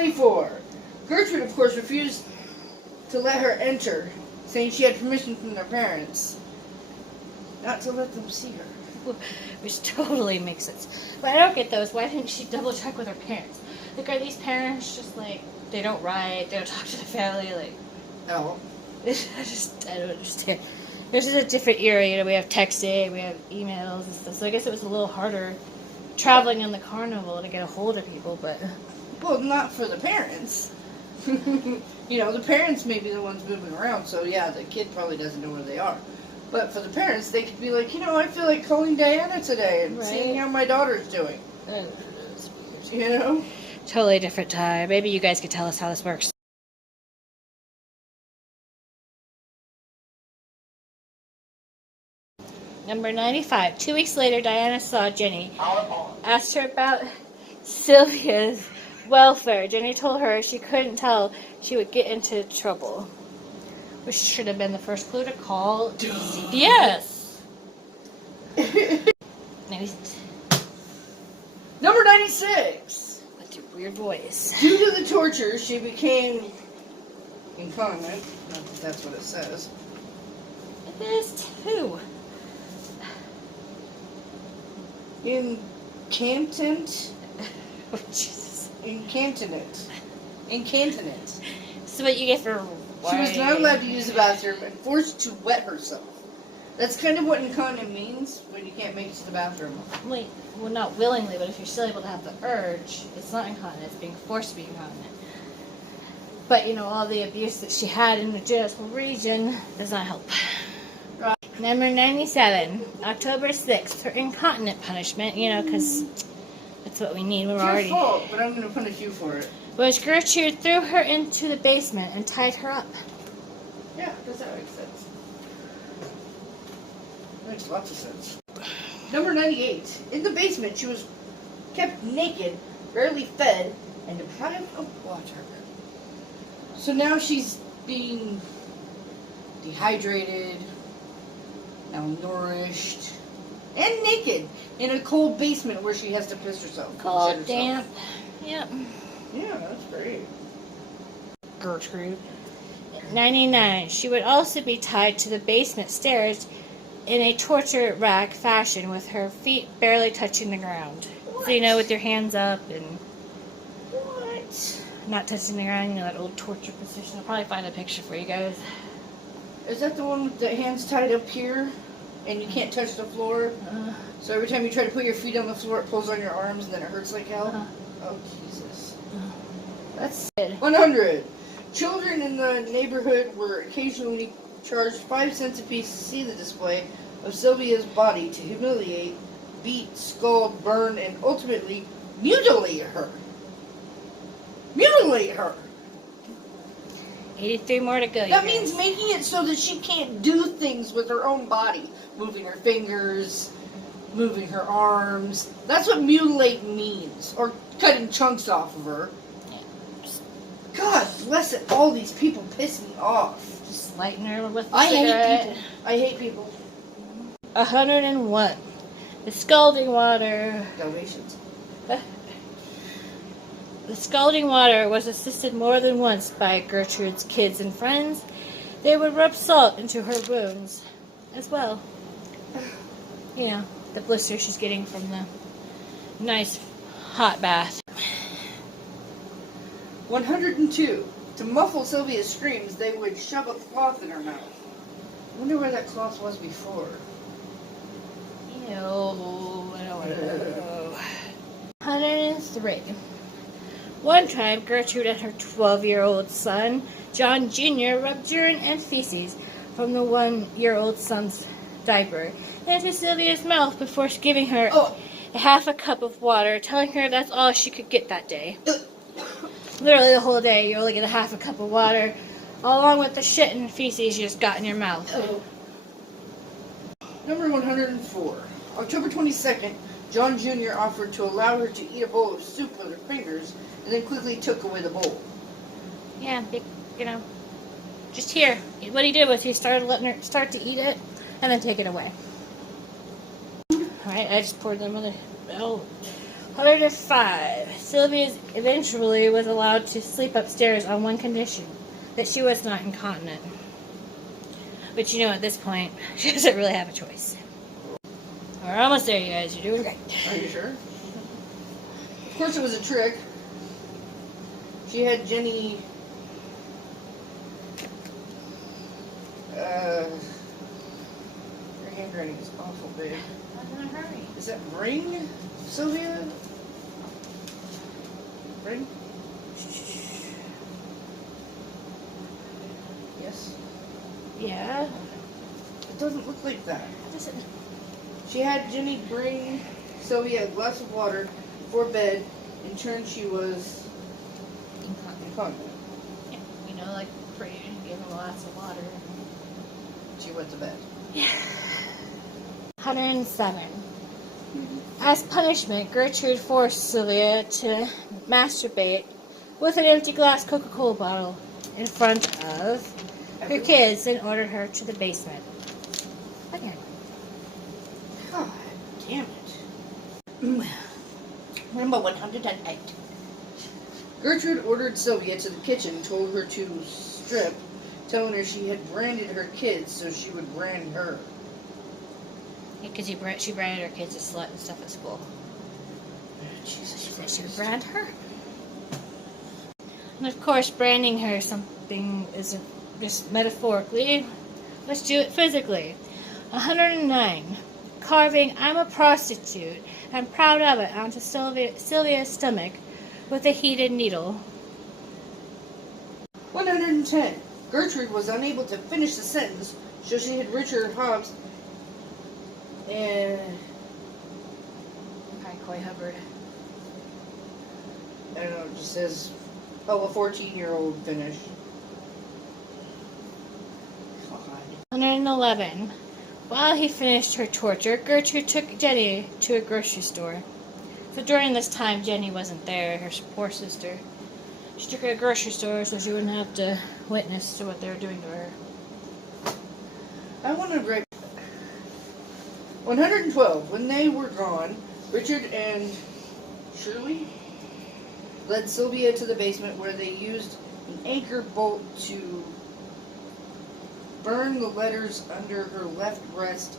94. Gertrude, of course, refused to let her enter, saying she had permission from their parents not to let them see her. Which totally makes sense. But I don't get those. Why didn't she double check with her parents? Like, are these parents just like, they don't write, they don't talk to the family? Like, No. I don't understand. This is a different era, you know, we have texting, we have emails and stuff. So I guess it was a little harder traveling on the carnival to get a hold of people, but... Well, not for the parents. You know, the parents may be the ones moving around, so yeah, the kid probably doesn't know where they are. But for the parents, they could be like, you know, I feel like calling Diana today and seeing how my daughter's doing. That's weird. You know? Totally different time. Maybe you guys could tell us how this works. Number 95. 2 weeks later, Diana saw Jenny. Asked her about Sylvia's welfare. Jenny told her she couldn't tell she would get into trouble. Which should have been the first clue to call CPS. Number 96. With your weird voice. Due to the torture, she became incontinent. Not that that's what it says. It is too. Incontinent. Oh, Jesus. Incontinent. Incontinent. So what you get for... She was not allowed to use the bathroom and forced to wet herself. That's kind of what incontinent means when you can't make it to the bathroom. Wait, well, not willingly, but if you're still able to have the urge, it's not incontinent, it's being forced to be incontinent. But, you know, all the abuse that she had in the genital region does not help. Right. Number 97, October 6th, her incontinent punishment, you know, because that's what we need. We're already... It's your fault, but I'm going to punish you for it. Was Gertrude threw her into the basement and tied her up. Yeah, does that make sense? Makes lots of sense. Number 98. In the basement, she was kept naked, barely fed, and deprived of water. So now she's being dehydrated, malnourished, and naked in a cold basement where she has to piss herself. Cold, damp. Yep. Yeah, that's great. Gertrude. 99. She would also be tied to the basement stairs in a torture rack fashion with her feet barely touching the ground. What? So, you know, with your hands up and what? Not touching the ground, you know, that old torture position. I'll probably find a picture for you guys. Is that the one with the hands tied up here and you can't touch the floor? So every time you try to put your feet on the floor, it pulls on your arms and then it hurts like hell? Oh, Jesus. That's good. 100. Children in the neighborhood were occasionally charged 5 cents a piece to see the display of Sylvia's body to humiliate, beat, scald, burn, and ultimately mutilate her. Mutilate her! 83 more to go. That means making it so that she can't do things with her own body. Moving her fingers, moving her arms. That's what mutilate means. Or cutting chunks off of her. God bless it. All these people piss me off. Just lighten her with a I cigarette. hate people. I hate people. 101. The scalding water. Galatians. The scalding water was assisted more than once by Gertrude's kids and friends. They would rub salt into her wounds as well. You know, the blister she's getting from the nice hot bath. 102. To muffle Sylvia's screams, they would shove a cloth in her mouth. I wonder where that cloth was before. I don't know. 103. One time, Gertrude and her 12-year-old son, John Jr., rubbed urine and feces from the 1-year-old son's diaper into Sylvia's mouth before giving her a half a cup of water, telling her that's all she could get that day. Literally the whole day, you only get a half a cup of water, along with the shit and feces you just got in your mouth. Number 104. October 22nd, John Jr. offered to allow her to eat a bowl of soup with her fingers, and then quickly took away the bowl. Yeah, you know, just here. What he did was he started letting her start to eat it, and then take it away. Alright, I just poured them in the... 105. Sylvia eventually was allowed to sleep upstairs on one condition, that she was not incontinent. But you know, at this point, she doesn't really have a choice. We're almost there, you guys. You're doing great. Are you sure? Of course it was a trick. She had Jenny... her handwriting is awful big. I'm in a hurry. Is that ring, Sylvia? Ring? Yes. Yeah. It doesn't look like that. What is it? She had Jenny bring Sylvia a glass of water before bed. In turn, she was incontinent. Yeah, you know, like pretty give him lots of water. She went to bed. Yeah. 107. As punishment, Gertrude forced Sylvia to masturbate with an empty glass Coca-Cola bottle in front of her kids and ordered her to the basement. Again. God damn it. Number 108. Gertrude ordered Sylvia to the kitchen, told her to strip, telling her she had branded her kids so she would brand her. Because she branded her kids a slut and stuff at school. Jesus She said Christ. she would brand her. And of course, branding her something isn't just metaphorically. Let's do it physically. 109. Carving "I'm a prostitute" and proud of it onto Sylvia's stomach with a heated needle. 110. Gertrude was unable to finish the sentence, so she had Richard Hobbs and... Okay, Coy Hubbard. I don't know, it just says, a 14-year-old finish. God. 111. While he finished her torture, Gertrude took Jenny to a grocery store. So during this time, Jenny wasn't there, her poor sister. She took her to a grocery store so she wouldn't have to witness to what they were doing to her. I want to break. 112. When they were gone, Richard and Shirley led Sylvia to the basement where they used an anchor bolt to burn the letters under her left breast,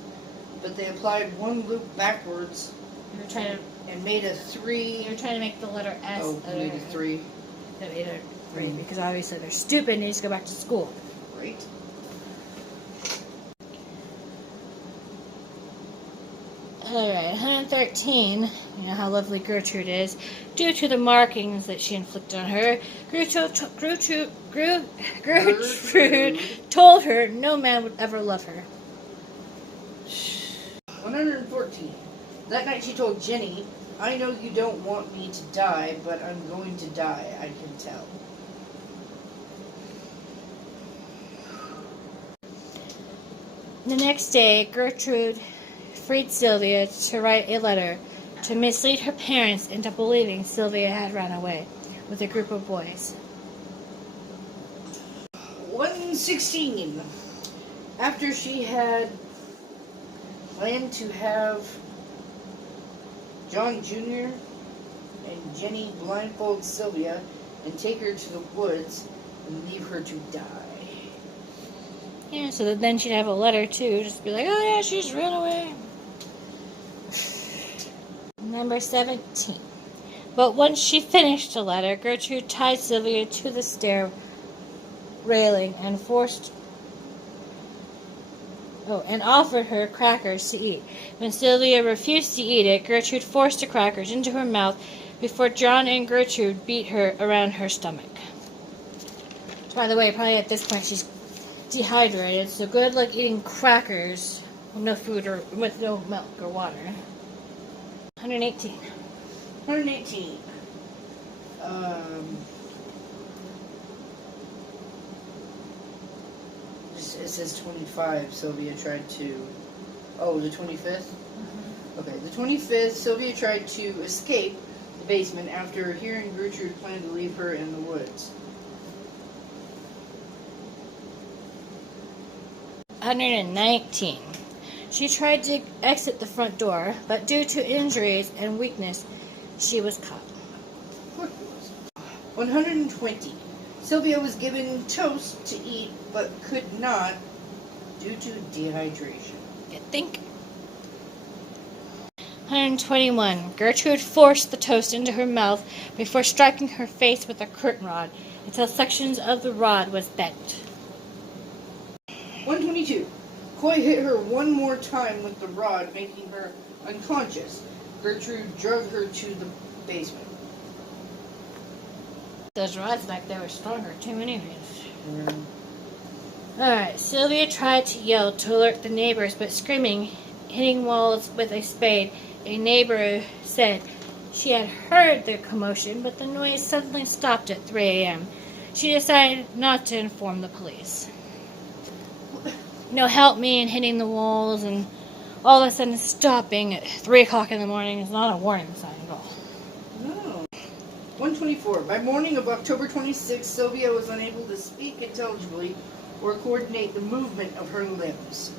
but they applied one loop backwards You were trying to, and made a 3. make the letter S. Oh, made a 3. That made it 3 because obviously they're stupid and need to go back to school. Right. Alright, 113. You know how lovely Gertrude is. Due to the markings that she inflicted on her, Gertrude told her no man would ever love her. 114. That night she told Jenny, "I know you don't want me to die, but I'm going to die, I can tell." The next day, Gertrude freed Sylvia to write a letter to mislead her parents into believing Sylvia had run away with a group of boys. 116. After she had planned to have John Jr. and Jenny blindfold Sylvia and take her to the woods and leave her to die. Yeah, so that then she'd have a letter too, just be like, oh yeah, she's run away. Number 17. But once she finished the letter, Gertrude tied Sylvia to the stair railing and offered her crackers to eat. When Sylvia refused to eat it, Gertrude forced the crackers into her mouth before John and Gertrude beat her around her stomach. By the way, probably at this point she's dehydrated, so good luck eating crackers with no food or with no milk or water. 118. 118. It says 25. Sylvia tried to... Oh, the 25th? Okay, the 25th, Sylvia tried to escape the basement after hearing Gertrude plan to leave her in the woods. 119. She tried to exit the front door, but due to injuries and weakness, she was caught. 120. Sylvia was given toast to eat, but could not due to dehydration. You think? 121. Gertrude forced the toast into her mouth before striking her face with a curtain rod until sections of the rod was bent. 122. Coy hit her one more time with the rod, making her unconscious. Gertrude drug her to the basement. Those rods back there were stronger too anyways. Alright, Sylvia tried to yell to alert the neighbors, but screaming, hitting walls with a spade. A neighbor said she had heard the commotion, but the noise suddenly stopped at 3 a.m. She decided not to inform the police. Help me in hitting the walls and all of a sudden stopping at 3 o'clock in the morning is not a warning sign at all. No. 124. By morning of October 26, Sylvia was unable to speak intelligibly or coordinate the movement of her limbs.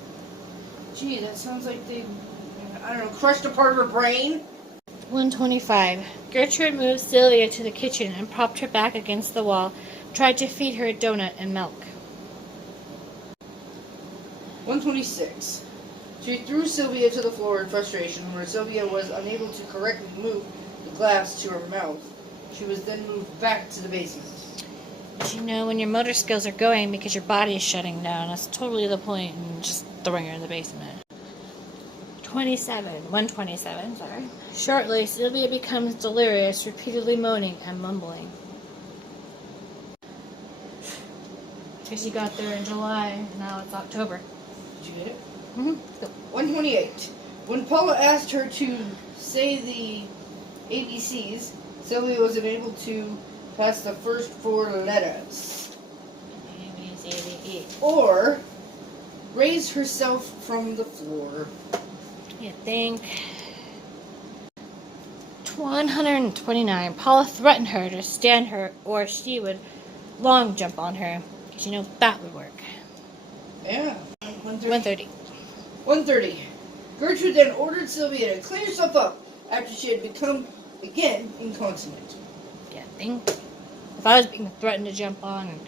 Gee, that sounds like they, crushed a part of her brain. 125. Gertrude moved Sylvia to the kitchen and propped her back against the wall, tried to feed her a donut and milk. 126. She threw Sylvia to the floor in frustration, where Sylvia was unable to correctly move the glass to her mouth. She was then moved back to the basement. But when your motor skills are going because your body is shutting down, that's totally the point in just throwing her in the basement. 127, sorry. Shortly, Sylvia becomes delirious, repeatedly moaning and mumbling. Because she got there in July, now it's October. Did you get it? Mm-hmm. 128. When Paula asked her to say the ABCs, Sylvia was unable to pass the first 4 letters. Or raise herself from the floor. You think? 129. Paula threatened her to stand her or she would long jump on her. Because that would work. Yeah. 130. 130. Gertrude then ordered Sylvia to clean herself up after she had become, again, incontinent. Yeah, think. If I was being threatened to jump on and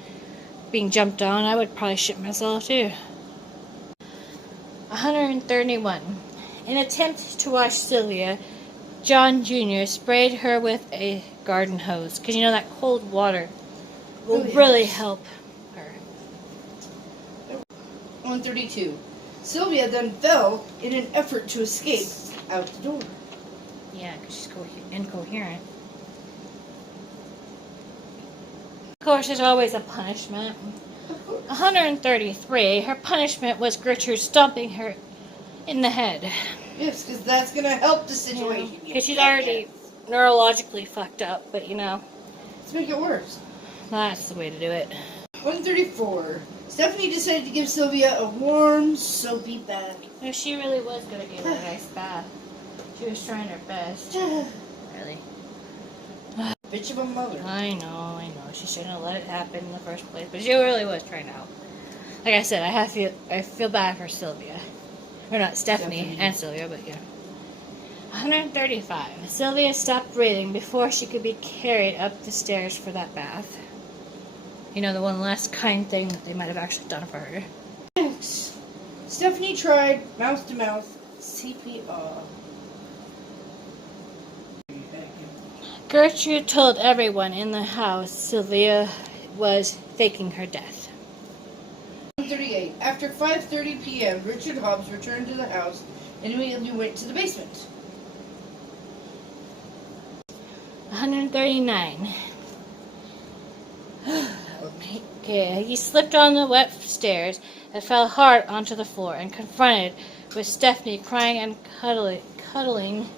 being jumped on, I would probably shit myself too. 131. In an attempt to wash Sylvia, John Jr. sprayed her with a garden hose. Because that cold water will really help her. 132. Sylvia then fell in an effort to escape out the door. Yeah, because she's incoherent. Of course, there's always a punishment. 133. Her punishment was Gertrude stomping her in the head. Yes, because that's going to help the situation. Because she's already neurologically fucked up, but let's make it worse. That's the way to do it. 134. Stephanie decided to give Sylvia a warm, soapy bath. No, she really was going to give her a nice bath. She was trying her best. Really. Bitch of a mother. I know. She shouldn't have let it happen in the first place, but she really was trying to help. Like I said, I feel bad for Sylvia. Or not Stephanie and Sylvia, but yeah. 135. Sylvia stopped breathing before she could be carried up the stairs for that bath. The one last kind thing that they might have actually done for her. Next, Stephanie tried mouth-to-mouth CPR. Gertrude told everyone in the house Sylvia was faking her death. 138. After 5:30 p.m., Richard Hobbs returned to the house and immediately went to the basement. 139. Okay, he slipped on the wet stairs and fell hard onto the floor and confronted with Stephanie crying and cuddling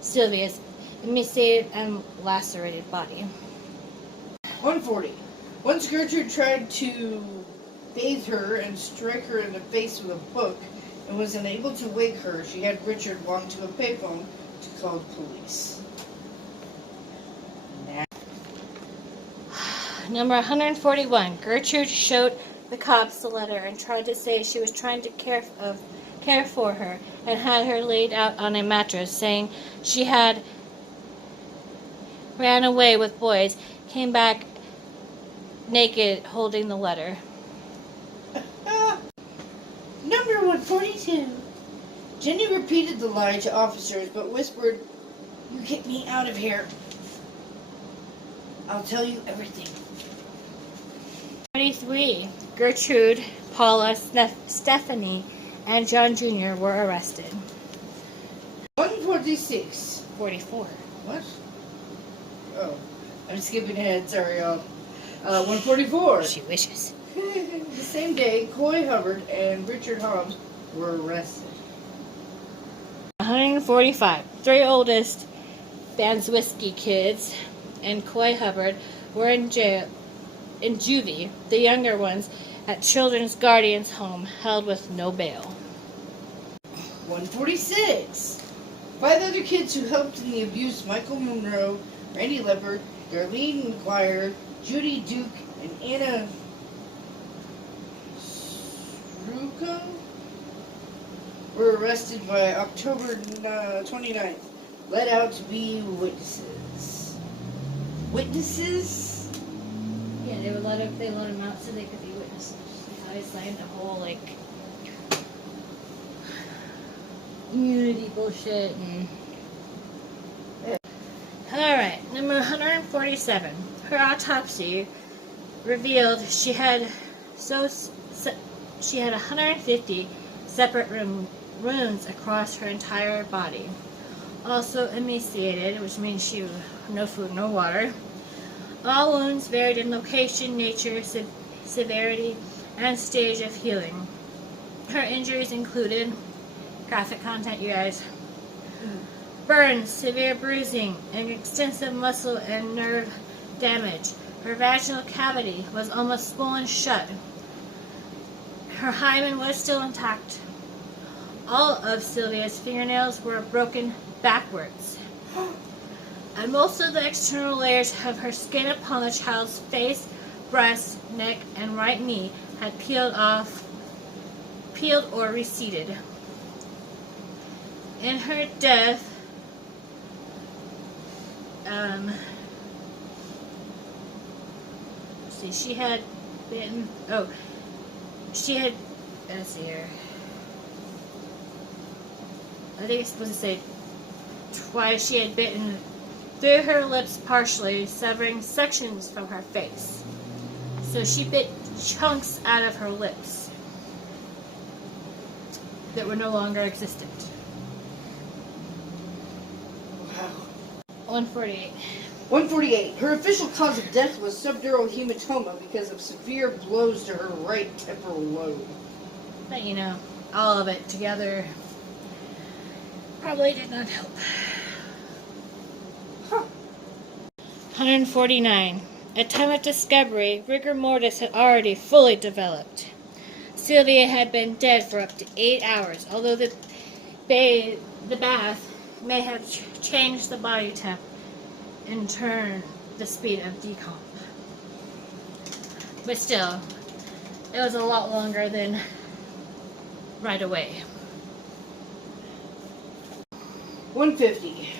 Sylvia's emaciated and lacerated body. 140. Once Gertrude tried to bathe her and strike her in the face with a book and was unable to wake her, she had Richard walk to a payphone to call the police. Number 141. Gertrude showed the cops the letter and tried to say she was trying to care for her and had her laid out on a mattress, saying she had ran away with boys, came back naked holding the letter. Number 142. Jenny repeated the lie to officers, but whispered, "You get me out of here. I'll tell you everything." 23. Gertrude, Paula, Stephanie, and John Jr. were arrested. 146. 44. What? Oh, I'm skipping ahead. Sorry, y'all. 144. She wishes. The same day, Coy Hubbard and Richard Hobbs were arrested. 145. 3 oldest Banswiski kids and Coy Hubbard were in jail in juvie. The younger ones at Children's Guardians Home, held with no bail. 146. 5 other kids who helped in the abuse: Michael Monroe, Randy Leopard, Darlene McGuire, Judy Duke, and Anna Ruco, were arrested by October 29th, let out to be witnesses. Witnesses? Yeah, they let them out so they could be witnesses. How they signed the whole immunity bullshit and. Alright, number 147. Her autopsy revealed she had 150 separate wounds across her entire body. Also emaciated, which means she had no food, no water. All wounds varied in location, nature, severity, and stage of healing. Her injuries included graphic content, you guys. Burns, severe bruising, and extensive muscle and nerve damage. Her vaginal cavity was almost swollen shut. Her hymen was still intact. All of Sylvia's fingernails were broken backwards. And most of the external layers of her skin upon the child's face, breast, neck, and right knee had peeled or receded. In her death, she had been, let's see here. I think it's supposed to say twice she had bitten through her lips partially, severing sections from her face. So she bit chunks out of her lips that were no longer existent. Wow. 148. 148. Her official cause of death was subdural hematoma because of severe blows to her right temporal lobe. But all of it together probably did not help. 149. At time of discovery, rigor mortis had already fully developed. Sylvia had been dead for up to 8 hours, although the bath may have changed the body temp and turn the speed of decomp. But still, it was a lot longer than right away. 150.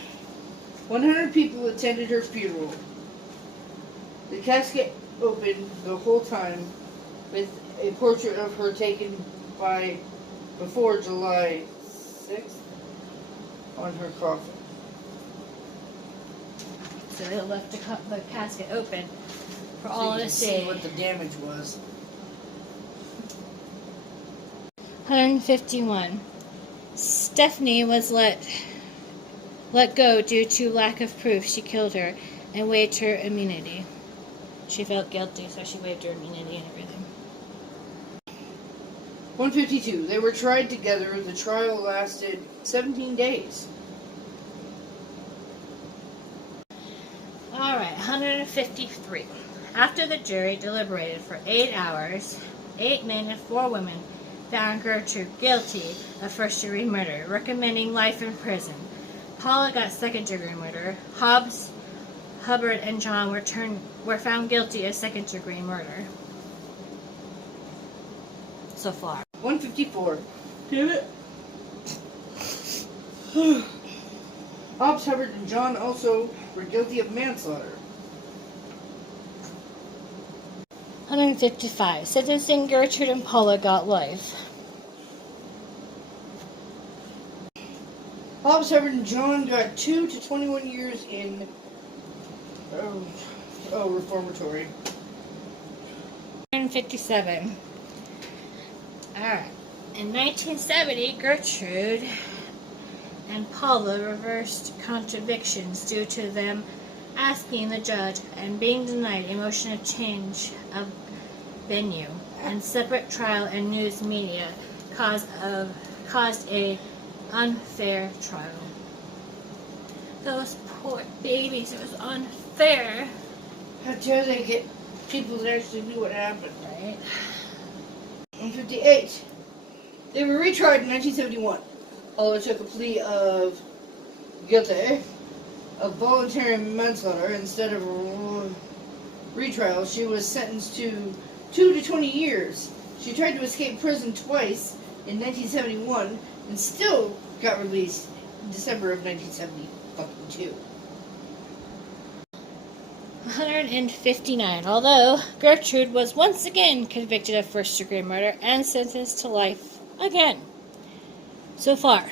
100 people attended her funeral. The casket opened the whole time with a portrait of her taken before July 6th on her coffin. So they left the casket open for all you to can see. What the damage was. 151. Stephanie was let go due to lack of proof she killed her and waived her immunity. She felt guilty, so she waived her immunity and everything. 152. They were tried together. The trial lasted 17 days. Alright, 153. After the jury deliberated for 8 hours, 8 men and 4 women found Gertrude guilty of first-degree murder, recommending life in prison. Paula got second-degree murder. Hobbs, Hubbard, and John were found guilty of second-degree murder. So far. 154. Damn it. Hobbs, Hubbard, and John also were guilty of manslaughter. 155. Sentencing Gertrude and Paula got life. Hobbs, Hubbard, and John got 2 to 21 years in reformatory. 157. Alright. In 1970, Gertrude and Paula reversed convictions due to them asking the judge and being denied a motion of change of venue and separate trial and news media caused a unfair trial. Those poor babies, it was unfair. How dare they get people that actually knew what happened? Right? 158. They were retried in 1971. Paula took a plea of guilty of voluntary manslaughter instead of a retrial. She was sentenced to 2 to 20 years. She tried to escape prison twice in 1971 and still got released in December of 1972. 159. Although Gertrude was once again convicted of first-degree murder and sentenced to life again. So far.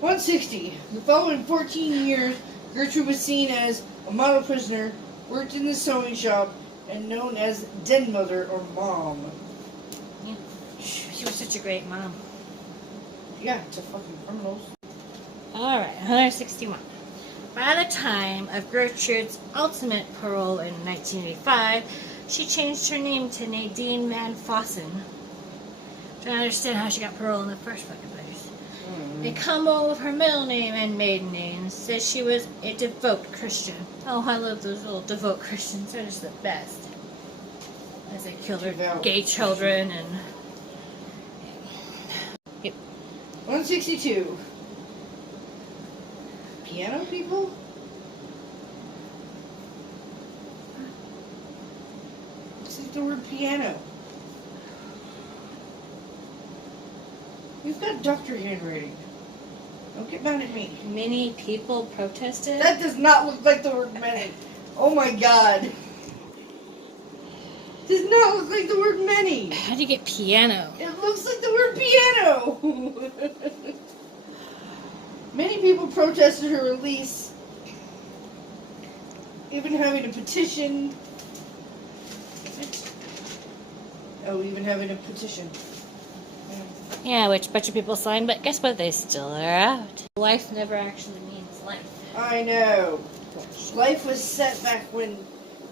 160. The following 14 years, Gertrude was seen as a model prisoner, worked in the sewing shop, and known as Den Mother or Mom. Yeah. She was such a great mom. Yeah, to fucking criminals. Alright, 161. By the time of Gertrude's ultimate parole in 1985, she changed her name to Nadine Van Fossen. Trying to understand how she got parole in the first fucking place. A combo of her middle name and maiden name says she was a devout Christian. Oh, I love those little devout Christians. They're just the best. As they kill their gay children and... Yep. 162. Piano people? Looks like the word piano. You've got doctor handwriting. Don't get mad at me. Many people protested. That does not look like the word many. Oh my god. Does not look like the word many. How do you get piano? It looks like the word piano. Many people protested her release, even having a petition. Oh, even having a petition. Yeah, which a bunch of people signed, but guess what? They still are out. Life never actually means life. I know. Life was set back when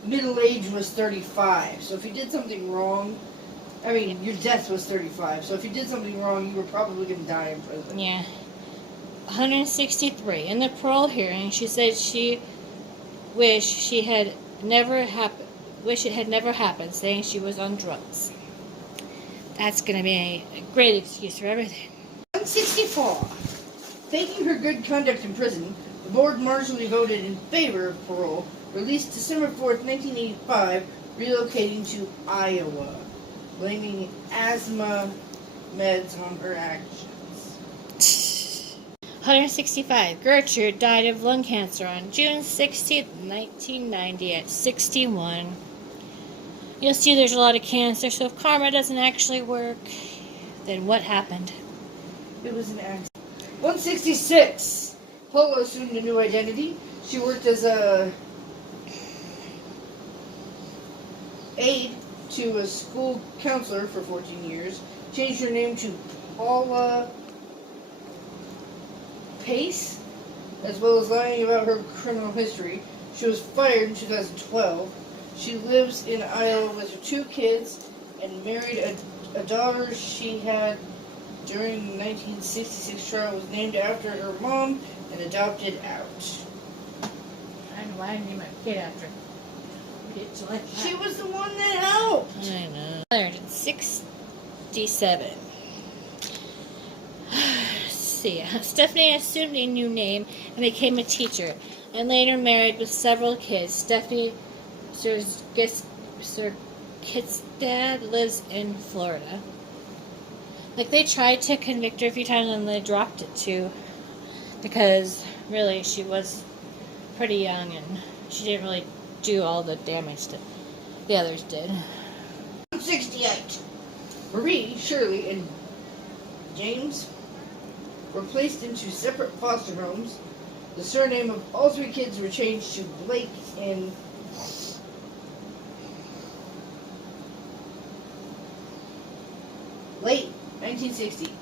middle age was 35. So if you did something wrong, I mean, your death was 35. So if you did something wrong, you were probably going to die in prison. Yeah. 163. In the parole hearing, she said she wished it had never happened, saying she was on drugs. That's going to be a great excuse for everything. 164. Thanking her good conduct in prison, the board marginally voted in favor of parole, released December 4th, 1985, relocating to Iowa, blaming asthma meds on her actions. 165. Gertrude died of lung cancer on June 16th, 1990 at 61. You'll see there's a lot of cancer, so if karma doesn't actually work, then what happened? It was an accident. 166. Paula assumed a new identity. She worked as a aide to a school counselor for 14 years. Changed her name to Paula Pace, as well as lying about her criminal history. She was fired in 2012. She lives in Iowa with her 2 kids and married a daughter she had during the 1966 trial. Was named after her mom and adopted out. I don't know why I named my kid after bitch like that. She was the one that helped. I know. 167. Let's see. Stephanie assumed a new name and became a teacher, and later married with several kids. Stephanie Serkitstad lives in Florida. Like, they tried to convict her a few times and they dropped it too, because really she was pretty young, and she didn't really do all the damage that the others did. 168. Marie, Shirley, and James were placed into separate foster homes. The surname of all three kids were changed to Blake in late 1960,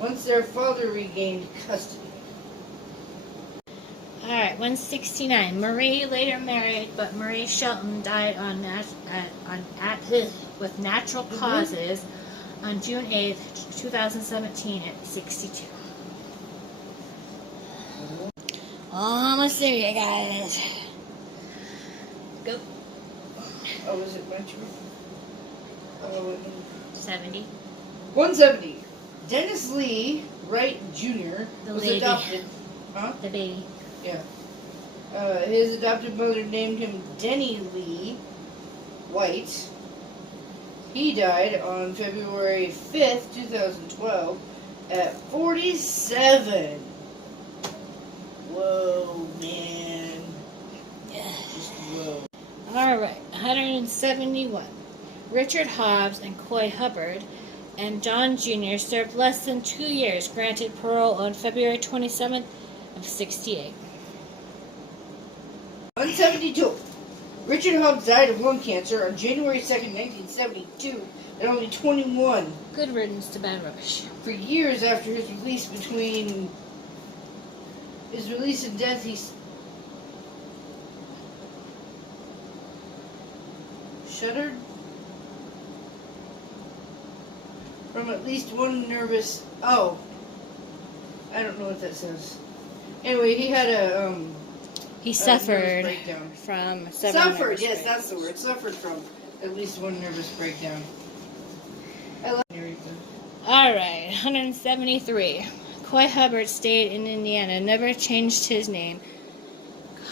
once their father regained custody. Alright, 169. Marie later married, but Marie Shelton died with natural causes on June 8th, 2017 at 62. Almost there, guys. Go. Oh, was it my turn? 70. 170. Dennis Lee Wright Jr. The was lady. adopted. Huh? The baby. Yeah. His adopted mother named him Denny Lee White. He died on February 5th, 2012 at 47. Whoa, man. Just whoa. Alright, 171. Richard Hobbs and Coy Hubbard and John Jr. served less than 2 years, granted parole on February 27th of 68. 172. Richard Hobbs died of lung cancer on January 2nd, 1972 at only 21. Good riddance to bad rubbish. For years after his release, between his release and death, he shuddered from at least one nervous... Oh. I don't know what that says. Anyway, he had a, He nervous suffered breakdown. from several Suffered, nervous yes, that's the breakdowns. word. Suffered from at least one nervous breakdown. I love everything. Alright, 173. Coy Hubbard stayed in Indiana, never changed his name.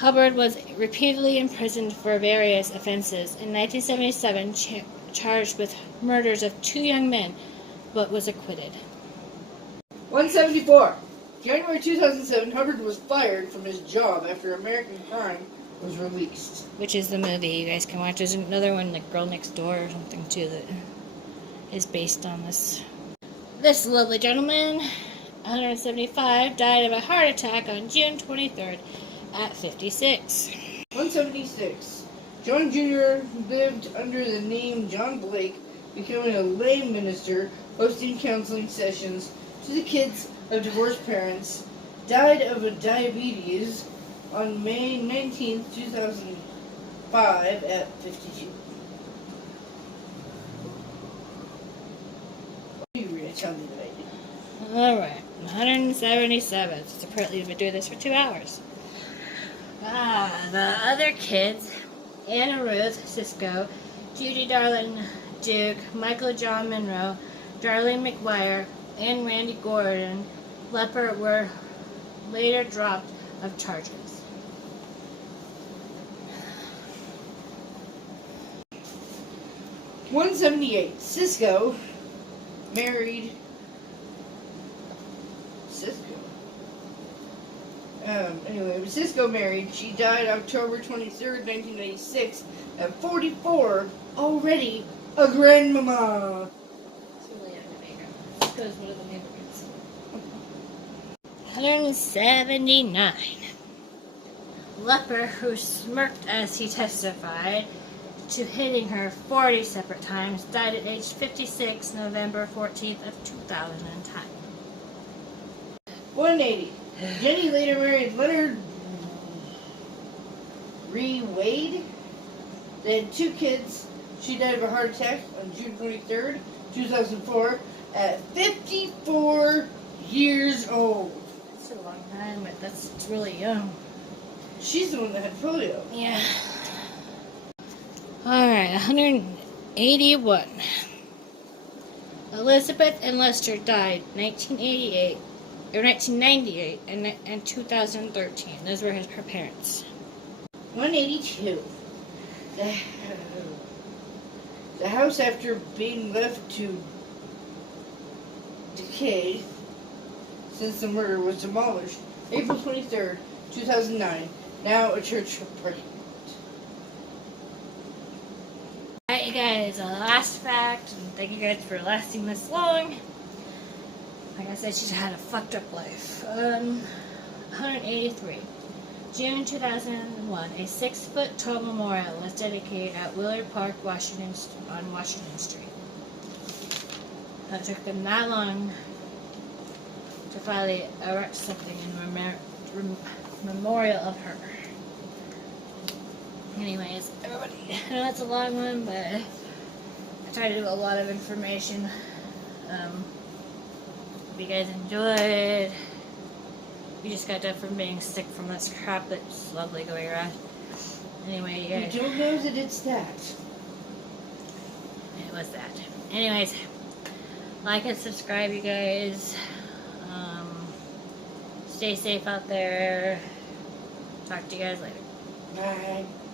Hubbard was repeatedly imprisoned for various offenses. In 1977, charged with murders of 2 young men, but was acquitted. 174. January 2007, Hubbard was fired from his job after American Crime was released. Which is the movie you guys can watch. There's another one, like Girl Next Door or something, too, that is based on this. This lovely gentleman, 175, died of a heart attack on June 23rd at 56. 176. John Jr. lived under the name John Blake, becoming a lay minister, hosting counseling sessions to the kids of divorced parents. Died of a diabetes on May 19th, 2005 at 52. You really tell me that I did. Alright, 177. So apparently we've been doing this for 2 hours. The other kids, Anna Ruth Cisco, Judy Darlene Duke, Michael John Monroe, Darlene McGuire, and Randy Gordon Lepper were later dropped of charges. $178. Cisco married Cisco married. She died October 23rd, 1996 at 44, already a grandmama. Cisco's one of the neighborhoods. 179. Lepper, who smirked as he testified to hitting her 40 separate times, died at age 56, November 14th of 2010. 180. Jenny later married Leonard Ree Wade. They had 2 kids. She died of a heart attack on June 23rd, 2004, at 54 years old. That's a long time, but that's really young. She's the one that had polio. Yeah. Alright, 181. Elizabeth and Lester died 1998 and 2013. Those were her parents. 182. The house, after being left to decay since the murder, was demolished April 23rd, 2009. Now it's your turn. Alright, you guys, last fact, and thank you guys for lasting this long. Like I said, she's had a fucked up life. 183. June 2001, a 6-foot tall memorial was dedicated at Willard Park, Washington, on Washington Street. It took them that long to finally erect something in memorial of her. Anyways, everybody, I know it's a long one, but I try to do a lot of information. If you guys enjoyed, we just got done from being sick from this crap that's lovely going around. Anyway, you guys. You don't know that it's that. It was that. Anyways, like and subscribe, you guys. Stay safe out there. Talk to you guys later. Bye.